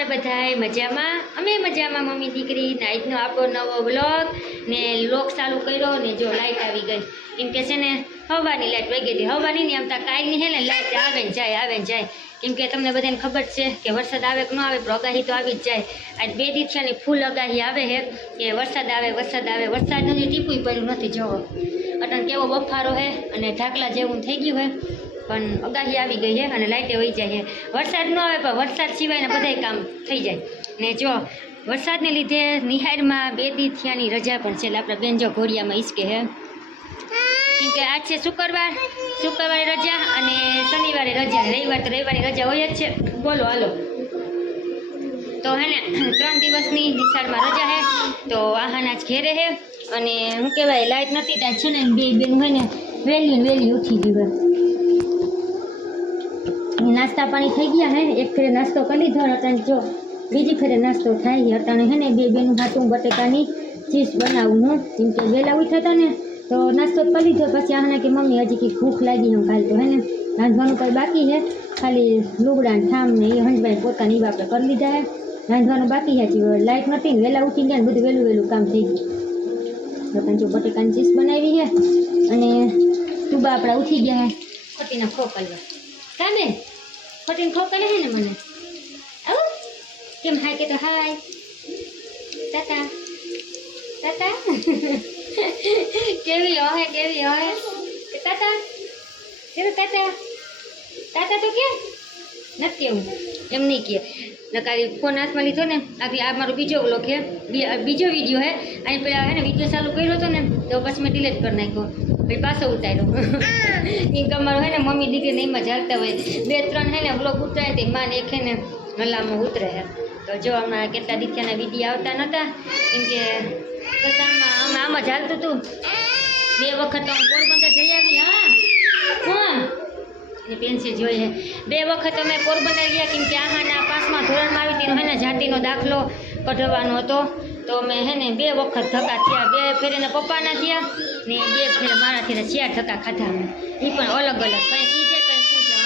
તમે બધાય મજામાં? અમે મજામાં મમ્મી દીકરી. આજનો આપણો નવો વ્લોગ ને લોક ચાલુ કર્યો ને જો લાઈટ આવી ગઈ. કેમ કે છે ને હવાની લાઈટ વહી ગઈ હતી. હવાની નહીં આવતા કાલની હે ને લાઈટ આવે ને જાય. કેમ કે તમને બધાને ખબર છે કે વરસાદ આવે કે ન આવે પણ આગાહી તો આવી જ જાય. આજ 2 દિવસ થયાની ફૂલ આગાહી આવે છે કે વરસાદ આવે. વરસાદનું જે ટીપું પડ્યું નથી જોવો. અટન કેવો બફારો છે અને ઢાકલા જેવું થઈ ગયું છે. પણ આગાહી આવી ગઈ છે અને લાઇટે વહી જાય છે. વરસાદ ન આવે પણ વરસાદ સિવાયના બધાય કામ થઈ જાય. ને જો વરસાદને લીધે નિહાળમાં 2 દિવસ થયાની રજા પણ છે. એટલે આપણે બેન જો ઘોડિયામાં ઈસકે છે. કેમ કે આજ છે શુક્રવારે રજા અને શનિવારે રજા. રવિવારની રજા હોય જ છે. બોલો હાલો. તો હે ને 3 દિવસની નિશાળમાં રજા છે. તો આહાના જ ઘેરે છે અને શું કહેવાય લાઇટ નથી ત્યાં છે ને બે બેનું હોય ને વહેલી ઉઠી ગયું. નાસ્તા પાણી થઈ ગયા હે. એક ફેરે નાસ્તો કરી લીધો અટાણે જો બીજી ફેરે નાસ્તો થાય છે. અટાણે હે ને બે બેનું હાટું બટેકાની ચીપ્સ બનાવું હું. કેમ કે વહેલા ઉઠ્યા હતા ને તો નાસ્તો કરી લીધો. પછી આને કે મમ્મી હજી કંઈક ભૂખ લાગી હું કાલ તો હે ને રાંધવાનું કંઈ બાકી છે. ખાલી લુગડા ઠામ ને એ હંજભાઈ પોતાની એ આપણે કરી લીધા છે. રાંધવાનું બાકી છે. લાઇટ નથી ને વહેલા ઉઠી ગયા ને બધું વહેલું કામ થઈ ગયું. અટાણે જો બટેકાની ચીપ્સ બનાવી છે અને તુબા આપણા ઉઠી ગયા છે. ખોટીના ખોકલવા કાં બેન ખોટીને ખોકલે છે ને મને આવું કેમ હાય કે તો હાય તાતા કેવી હોય તાતા તાતા તો કે નથી કેવું એમ નહીં કે નકારી ફોન હાથમાં લીધો ને આ મારો બીજો વ્લોગ છે. બીજો વિડીયો છે. અહીં પેલા હે ને વિડીયો ચાલુ કર્યો હતો ને તો પછી મેં ડિલીટ કરી નાખ્યો. પછી પાછો ઉતાર્યો. એ તમારો હે ને મમ્મી દીકરીને એમાં ચાલતા હોય 2-3 હે ને વ્લોગ ઉતરાય તે માને એક હે ને હલામાં ઉતરે છે. તો જો હમણાં કેટલા દીખ્યાના વિડીયો આવતા નહોતા. કેમ કે બસ આમાં ચાલતું હતું. 2 વખત તો હું પોરબંદર જઈ આવી. હા પેન્સિલ જોઈએ 2 વખત અમે પોરબંદર ગયા. કેમ કે આહાના 5મા ધોરણમાં આવી હતી હે ને જાતિનો દાખલો કઢવાનો હતો. તો અમે હે ને 2 વખત ધક્કા થયા. 2 ફેર એના પપ્પાના થયા ને 2 ફેર મારાથી 4 ધક્કા ખાધા અમે. એ પણ અલગ કંઈ કીધે કંઈ પૂછે.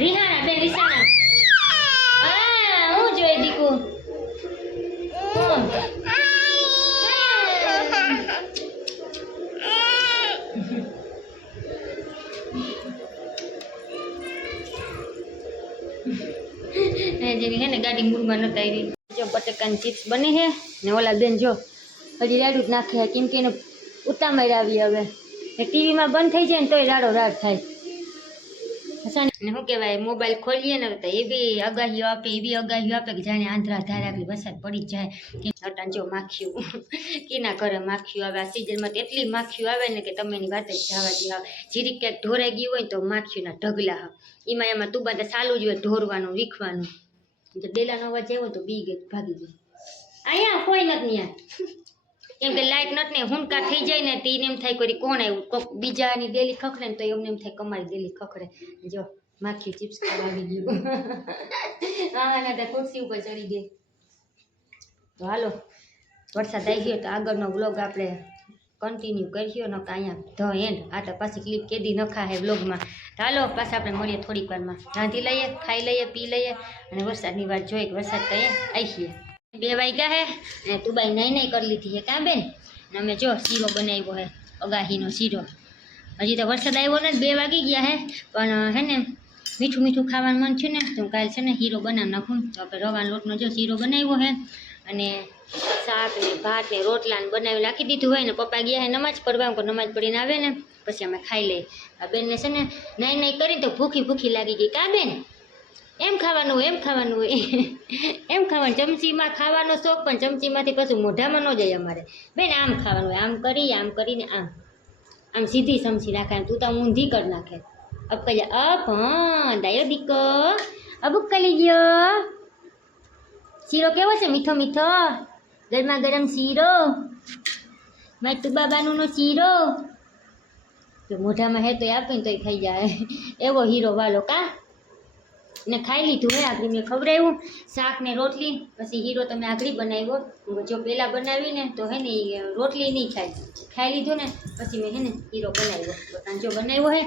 રિહાના બેન રિસાના હું જોઈ દીકુ જેની હે ને ગાડી મૂળમાં નતા આવી. જો બટેકાની ચિપ્સ બને છે ને ઓલા બેન જો હજી રાડું જ નાખે. કેમ કે એને ઉતામળ આવી હવે ટીવીમાં બંધ થઈ જાય ને તોય રાડ થાય. ને શું કહેવાય મોબાઈલ ખોલીએ ને તો એવી આગાહીઓ આપે કે જાણે આંધ્રા ધારે આગળ વરસાદ પડી જાય. કે અટાણ જો માખીયું કીના ઘરે માખીયું આવે. આ સિઝનમાં તો એટલી માખીયું આવે ને કે તમે એની વાત જ જવા દો. જીરીક ક્યાંક ઢોરાઈ ગયું હોય તો માખીયુંના ઢગલા એમાં તું બધા ચાલુ જ હોય ઢોરવાનું વીખવાનું. ડેલાનો અવાજ આવ્યો તો બી ગઈ ભાગી ગઈ. અહીંયા કોઈ નથી યાર. કેમ કે લાઇટ નથી ને હુંકા થઈ જાય ને તીને એમ થાય કોઈ કોણ આવ્યું. કોક બીજાની ડેલી ખખડે ને તો એમને એમ થાય કમારી ડેલી ખખડે. જો માખી ચિપ્સ ખાવા આવી ગયું. હા ખુરશી ઉપર ચડી ગઈ. તો હાલો વરસાદ આવી ગયો તો આગળનો વ્લોગ આપણે કન્ટિન્યુ કર્યો ન કે અહીંયા ધ એન્ડ. આ તો પાછી ક્લિપ કેદી નખા હે વ્લોગમાં. હાલો પાછા આપણે મળીએ થોડીક વારમાં. રાંધી લઈએ, ખાઈ લઈએ, પી લઈએ અને વરસાદની વાત જોઈએ કે વરસાદ તો આવીએ. 2 વાગ્યા હે અને તુબાઈ નહીં કરી લીધી છે કાં બેન. અને અમે જો શીરો બનાવ્યો હે અગાહીનો શીરો. હજી તો વરસાદ આવ્યો ને 2 વાગી ગયા હે પણ હે ને મીઠું ખાવાનું મન છે ને તો કાલે છે ને શીરો બનાવી નાખું. તો આપણે રવાનો લોટનો જો શીરો બનાવ્યો હે અને શાક ને ભાત ને રોટલા ને બનાવી નાખી દીધું હોય ને પપ્પા ગયા હે નમાજ પડવા. નમાજ પડીને આવે ને પછી અમે ખાઈ લઈએ. આ બેનને છે ને નહીં કરી તો ભૂખી લાગી ગઈ કાં બેન. એમ ખાવાનું હોય એમ ખાવાનું. ચમચીમાં ખાવાનો શોખ પણ ચમચીમાંથી પછી મોઢામાં ન જાય અમારે બેન. આમ ખાવાનું હોય આમ કરીને આમ સીધી ચમચી નાખે. તું તો ઊંધી કરી નાખે. અબ કઈ હા દાયો દીકો અબુક કરી ગયો. શીરો કેવો છે મીઠો ગરમા શીરો. મારી તું બાબાનો શીરો તો મોઢામાં હે તો આપે ને તોય ખાઈ જાય એવો હીરો વાલો કાં. ને ખાઈ લીધું હે આગળ મેં ખવડાવ્યું શાક ને રોટલી. પછી હીરો તમે આગળ બનાવ્યો. જો પહેલાં બનાવીને તો હે ને રોટલી નહીં ખાઈ લીધું ને પછી મેં હે ને હીરો બનાવ્યો. તો જો બનાવ્યો હે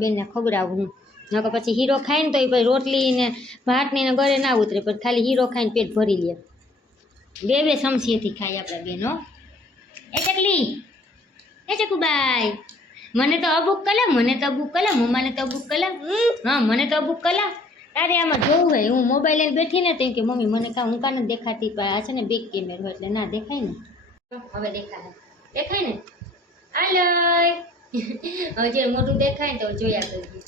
બેનને ખવડાવું હું. નકર પછી હીરો ખાય ને તો એ પછી રોટલી ને ભાત ને એના ગળે ના ઉતરે, પણ ખાલી હીરો ખાઈને પેટ ભરી લે. બે સમસીએથી ખાય આપણા બેનો. એ ચકલી, એ ચકુબાઈ, મને તો અબુક કલા, મને તો અબુક કલા, મમ્માને તો અબુક કલા. હા, મને તો અબુક કલા. તારે આમાં જોવું હોય, હું મોબાઈલ લઈને બેઠી ને તો કે મમ્મી મને હું કાને દેખાતી, પણ આ છે ને બેક કેમેરો હોય એટલે ના દેખાય ને. હવે દેખાય ને. હાલો. હવે જ્યારે મોટું દેખાય ને તો જોયા કરજો.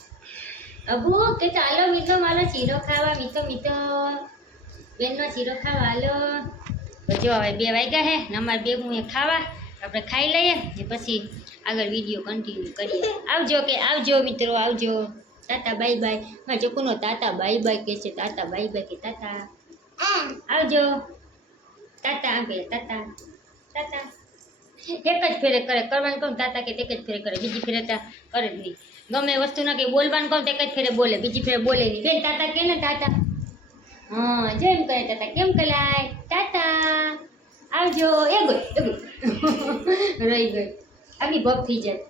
અબુ કે ચાલો મીઠો મારો શીરો ખાવા, મીઠો બેનનો શીરો ખાવા હાલો. જો હવે 2 વાગ્યા હે ને અમારે બેગું એ ખાવા, આપણે ખાઈ લઈએ ને પછી આગળ વિડીયો કન્ટિન્યુ કરીએ. આવજો મિત્રો, આવજો. તાતા બાય બાય. મારા ચોકુનો તાતા બાય બાય કે છે, તાતા બાય બાય કે તાતા. આવજો. તાતા આપે, તાતા એક જ ફેરે કરે, કરવાનું કહું તાતા કે એક જ ફેરે કરે, બીજી ફેરે કરે જ નહીં. ગમે વસ્તુ ના કે બોલવાનું કહું તો એક જ ફેરે બોલે, બીજી ફેરે બોલે નહીં. બેન તાતા કે ને તાતા. હા જો એમ કરે તાતા, કેમ કલાય તાતા. આવજો. એ ગઈ રહી ગઈ. આગી ભગ થઈ જાય,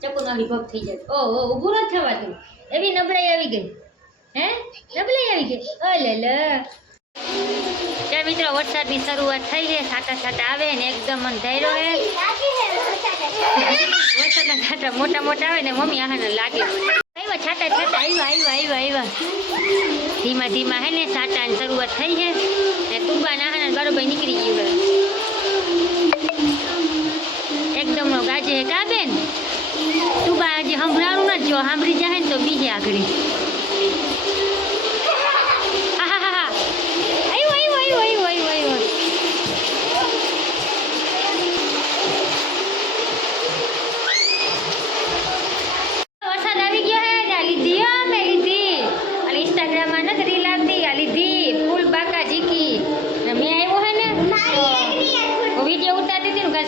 ચકુનો આગી ભગ થઈ જાય. ઓહો ઊભું નથી થવાતું, એવી નબળાઈ આવી ગઈ. હે નબળાઈ આવી ગઈ. ઓલે લે. ચાલ મિત્રો, વરસાદની શરૂઆત થઈ છે. છાંટા આવે ને એકદમ અંધારો હે. વરસાદના છાંટા મોટા આવે ને મમ્મી આને લાગે. આવ્યા છાંટા આવ્યા. ધીમા હે ને છાંટાની શરૂઆત થઈ છે ને તુબા નાહાના બરોબર નીકળી ગયું હે. એકદમ નો ગાજે હે કા બેન. તુબા જે સંભળાવું ના જો સાંભળી જાય ને તો બીજે આગળ.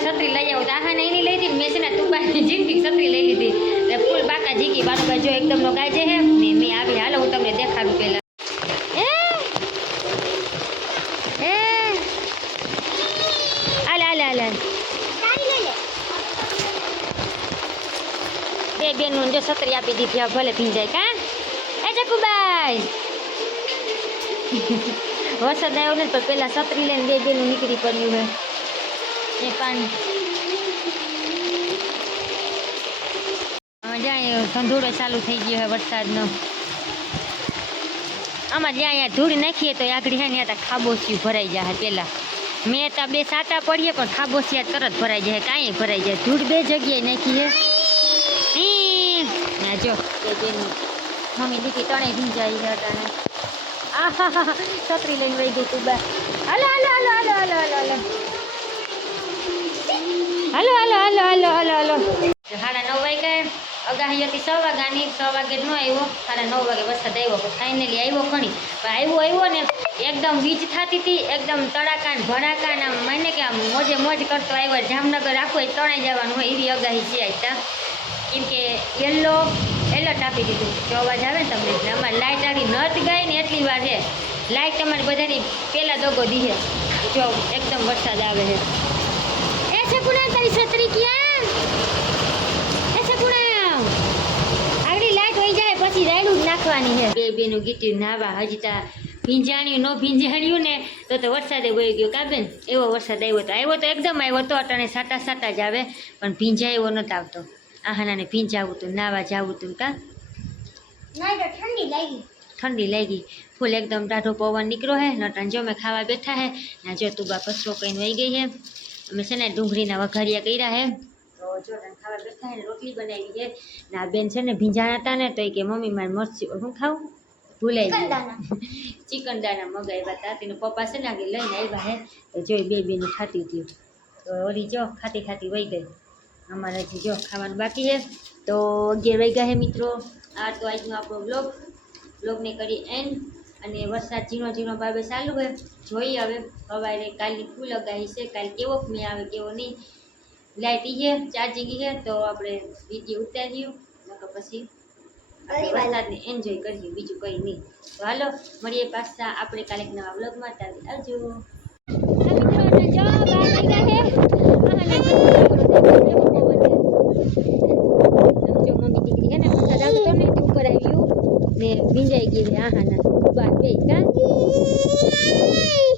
છત્રી લઈ આવું આહાને એની લઈ હતી મેં છે ને તુબાની જિંદગી છત્રી લઈ લીધી એટલે ફૂલ બાકા જીકી બારોબાર જો એકદમ નો ગાજે હે ને મેં આવી. હાલો હું તમને દેખાડું પેલા. બે બેનું જો છત્રી આપી દીધી, ભલે ભીંજાય કા. એ ચકુબાઈ વરસાદ આવ્યો ને તો પેલા છત્રી લઈને બે બેનું નીકળી પડ્યું હે. એ પાણી જાય ધંધોળો ચાલુ થઈ ગયો હે વરસાદનો. આમાં જ્યાં અહીંયા ધૂળ નાખીએ તો આગળ હે ને ત્યાં ખાબોચિયું ભરાઈ જાય. પેલા મેં ત્યાં 2 સાટા પડીએ પણ ખાબોચિયા તરત ભરાઈ જાય, કાંઈ ભરાઈ જાય. ધૂળ 2 જગ્યાએ નાખી હે. ના જો મમ્મી દીકરી ત્રણેય ભીંજાઈ હતા. આહા છત્રી લઈને વહી ગઈ તું બા. હાલો સાડા 9 વાગ્યા. અગાહી હતી 6 વાગ્યાની, 6 વાગે ન આવ્યો. 9:30 વાગે વરસાદ આવ્યો પણ ફાઇનલી આવ્યો ખણી. પણ આવ્યો ને એકદમ વીજ થતી હતી, એકદમ તડાકા ને ભડાકા ને આમ મને કે આમ મોજ કરતો આવ્યો. જામનગર આખું એ તણાઈ જવાનું હોય એવી અગાહી છે આટલા. કેમ કે યલો એલર્ટ આપી દીધું. જો અવાજ આવે ને તમને એટલે અમારે લાઇટ આવી નત ગઈ ને એટલી વાર છે. લાઇટ તમારી બધાની પહેલાં દગો દીધે. જો એકદમ વરસાદ આવે છે. એ છે કુણા તારી છત્રી ક્યાં? એ છે કુણા આગળ લાઇટ વહી જાય પછી રાયડું જ નાખવાની છે. બેનું ગીટ્યું નાવા હજી તા ભીંજાણ્યું ન ભીંજાણ્યું ને તો વરસાદે વહી ગયો કા બેન. એવો વરસાદ આવ્યો તો એકદમ આવ્યો તો અટાણે સાટા જ આવે પણ ભીંજા એવો નતો આવતો. આહાનાને ભીંજાવું હતું, નાવા જાવું હતું કા. ઠંડી લાગી ફૂલ એકદમ ટાઢો પવન નીકળ્યો હે. નટાણ જો અમે ખાવા બેઠા હે ને જો તુબા કચરો કહીને વહી ગઈ હે. અમે છે ને ડુંગળીના વઘારિયા કર્યા હે તો જો ખાવા બેઠા હે. રોટલી બનાવી છે ને આ બેન છે ને ભીંજાણા હતા ને તો એ કે મમ્મી મારે મરચી હું ખાવું ભૂલાઈ ગયું. ચિકન દાણા મગાવ્યા હતા. તેનો પપ્પા છે ને આગળ લઈને આવ્યા હે તો જોઈ બે બેનું ખાતી હતી તો ઓલી જો ખાતી વહી ગઈ. અમારે હજી જો ખાવાનું બાકી છે તો 11 વાગ્યા છે મિત્રો. આ તો આજનો આપણો બ્લોગને કરી એન્ડ. અને વરસાદ ઝીણો ભાવે ચાલુ હોય. જોઈએ હવે સવારે કાલની ફૂલ અગાહી છે. કાલ કેવો મેં આવે કેવો નહીં. લાઇટ છે ચાર્જિંગ છે તો આપણે વિડીયો ઉતાર્યું નકર પછી વરસાદને એન્જોય કરીએ બીજું કંઈ નહીં. તો હાલો મળીએ પાછા આપણે કાલે નવા બ્લોગમાં. ત્યાં આવજો. મમ્મી દીકરી હે ને વરસાદ આવતો ને ઉપર આવ્યું ને ભીંજાઈ ગઈ હા હા ના બાર બે કા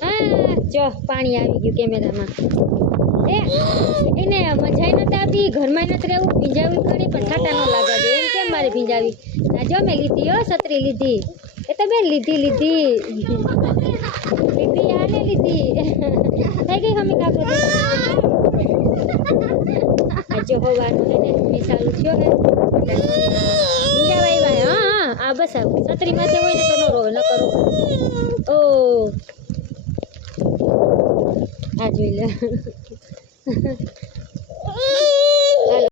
હા જો પાણી આવી ગયું કેમેરામાં એને મજા નતા આપી ઘરમાં નથી રહેવું ભીંજાવી ખરી પણ છાટા ન લાગવા દે એમ કેમ મારે ભીંજાવી ના જો મેં લીધી હો છત્રી લીધી એ તો બેન લીધી આને લીધી થઈ ગઈ મમ્મી કાકો જો હોવાનું હે ને મેં ચાલુ થયો હે ભીંજાવા આવ્યા હા આ બસ છત્રી માથે હોય ને તો ન રોવે ન કરો ઓ આ જોઈ લે